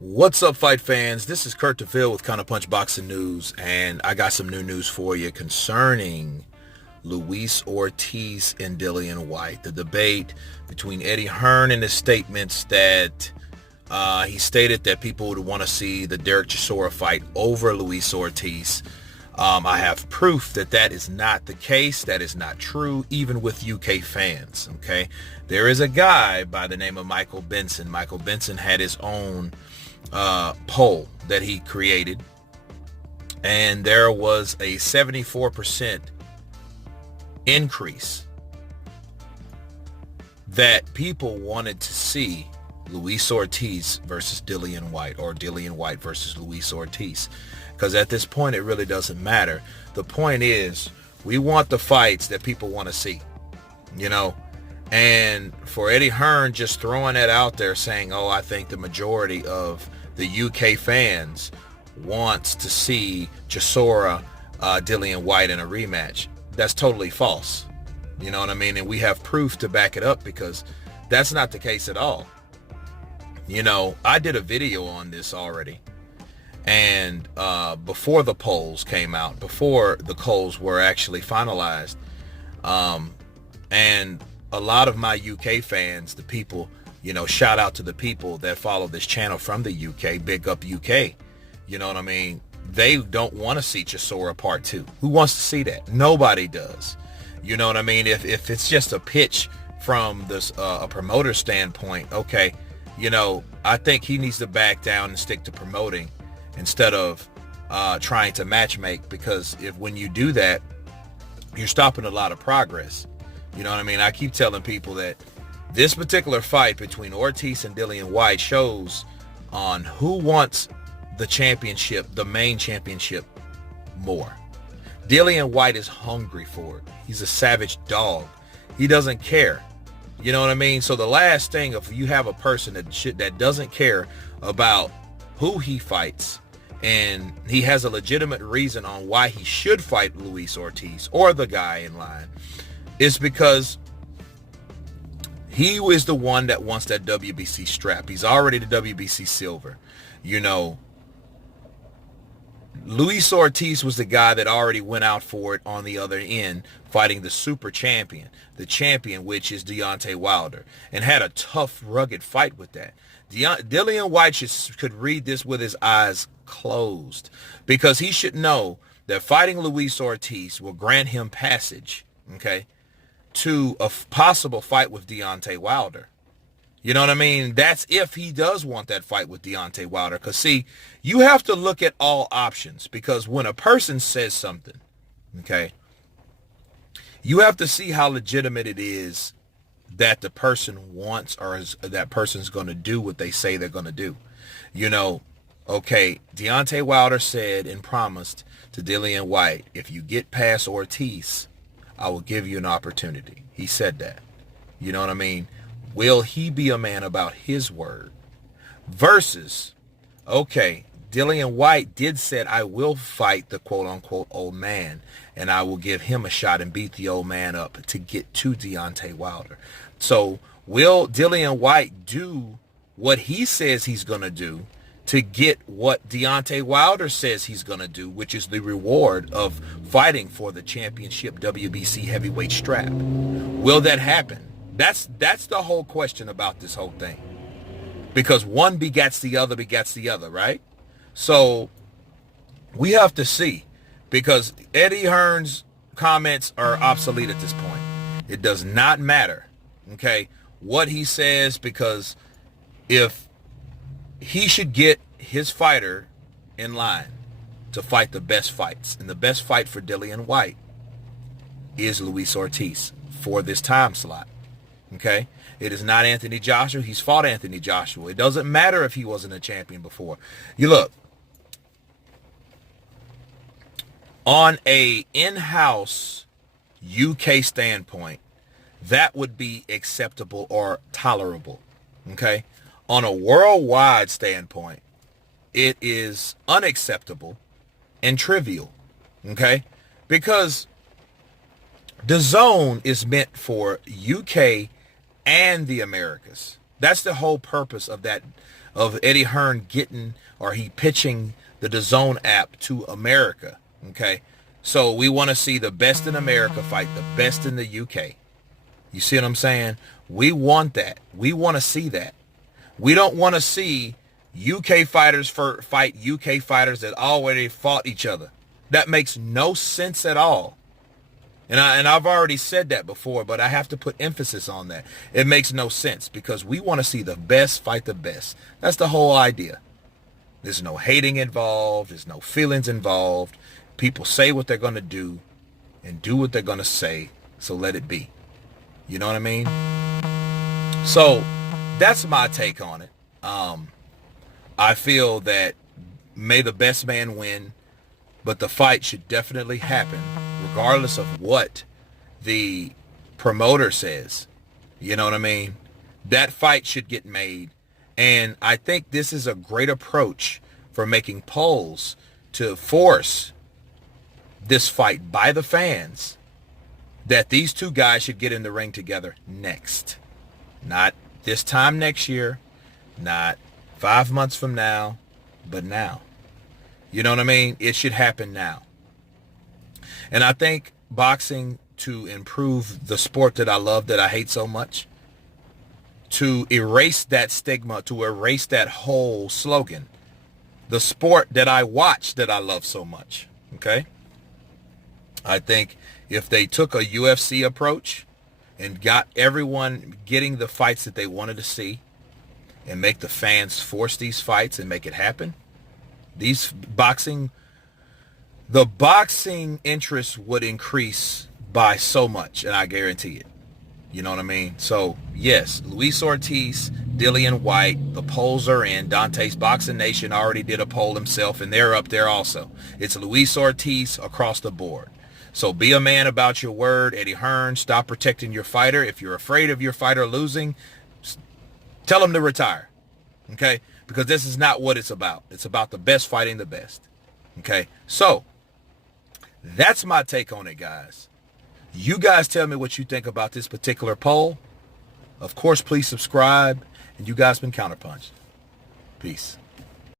What's up, fight fans? This is Kurt DeVille with Counterpunch Boxing News, and I got some new news for you concerning Luis Ortiz and Dillian Whyte. The debate between Eddie Hearn and his statements that he stated that people would want to see the Derek Chisora fight over Luis Ortiz. I have proof that that is not the case. That is not true, even with UK fans. Okay, there is a guy by the name of Michael Benson. Michael Benson had his own poll that he created, and there was a 74% increase that people wanted to see Luis Ortiz versus Dillian Whyte, or Dillian Whyte versus Luis Ortiz, because at this point it really doesn't matter. The point is, we want the fights that people want to see, you know. And for Eddie Hearn just throwing that out there saying, oh, I think the majority of the UK fans wants to see Chisora, Dillian Whyte in a rematch, that's totally false. You know what I mean? And we have proof to back it up, because that's not the case at all. You know, I did a video on this already. And before the polls came out, before the polls were actually finalized, and a lot of my UK fans, the people, you know, shout out to the people that follow this channel from the UK, big up UK, you know what I mean? They don't want to see Chisora part 2. Who wants to see that? Nobody does. You know what I mean? If it's just a pitch from this a promoter standpoint, okay, you know, I think he needs to back down and stick to promoting instead of trying to matchmake, because when you do that, you're stopping a lot of progress. You know what I mean? I keep telling people that this particular fight between Ortiz and Dillian Whyte shows on who wants the championship, the main championship, more. Dillian Whyte is hungry for it. He's a savage dog. He doesn't care. You know what I mean? So the last thing, if you have a person that doesn't care about who he fights, and he has a legitimate reason on why he should fight Luis Ortiz or the guy in line, is because he is the one that wants that WBC strap. He's already the WBC silver. You know, Luis Ortiz was the guy that already went out for it on the other end, fighting the super champion, the champion, which is Deontay Wilder, and had a tough, rugged fight with that. Dillian Whyte could read this with his eyes closed, because he should know that fighting Luis Ortiz will grant him passage, okay, to a possible fight with Deontay Wilder. You know what I mean? That's if he does want that fight with Deontay Wilder. Because, see, you have to look at all options, because when a person says something, okay, you have to see how legitimate it is that the person wants, or that person's going to do what they say they're going to do. You know, okay, Deontay Wilder said and promised to Dillian Whyte, if you get past Ortiz, I will give you an opportunity. He said that. You know what I mean? Will he be a man about his word? Versus, okay, Dillian Whyte did said, I will fight the quote-unquote old man, and I will give him a shot and beat the old man up to get to Deontay Wilder. So will Dillian Whyte do what he says he's going to do to get what Deontay Wilder says he's going to do, which is the reward of fighting for the championship WBC heavyweight strap? Will that happen? That's the whole question about this whole thing. Because one begets the other, right? So we have to see, because Eddie Hearn's comments are obsolete at this point. It does not matter, okay, what he says, because if he should get his fighter in line to fight the best fights, and the best fight for Dillian Whyte is Luis Ortiz for this time slot. Okay, it is not Anthony Joshua. He's fought Anthony Joshua. It doesn't matter if he wasn't a champion before. You look, on a in-house UK standpoint, that would be acceptable or tolerable. Okay, on a worldwide standpoint, it is unacceptable and trivial. Okay, because the zone is meant for UK and the Americas. That's the whole purpose of that of Eddie Hearn getting, or he pitching the DAZN app to America. Okay, so we want to see the best in America fight the best in the UK. You see what I'm saying? We want that. We want to see that. We don't want to see UK fighters fight UK fighters that already fought each other. That makes no sense at all. And I've already said that before, but I have to put emphasis on that. It makes no sense because we want to see the best fight the best. That's the whole idea. There's no hating involved. There's no feelings involved. People say what they're going to do and do what they're going to say. So let it be. You know what I mean? So that's my take on it. I feel that may the best man win, but the fight should definitely happen regardless of what the promoter says. You know what I mean? That fight should get made. And I think this is a great approach for making polls to force this fight by the fans that these two guys should get in the ring together next. Not this time next year, not 5 months from now, but now. You know what I mean? It should happen now. And I think boxing, to improve the sport that I love, that I hate so much, to erase that stigma, to erase that whole slogan, the sport that I watch that I love so much, okay? I think if they took a UFC approach and got everyone getting the fights that they wanted to see and make the fans force these fights and make it happen, the boxing interest would increase by so much, and I guarantee it. You know what I mean? So, yes, Luis Ortiz, Dillian Whyte, the polls are in. Dante's Boxing Nation already did a poll himself, and they're up there also. It's Luis Ortiz across the board. So be a man about your word. Eddie Hearn, stop protecting your fighter. If you're afraid of your fighter losing, tell him to retire, okay? Because this is not what it's about. It's about the best fighting the best, okay? So that's my take on it, guys. You guys tell me what you think about this particular poll. Of course, please subscribe. And you guys been Counterpunched. Peace.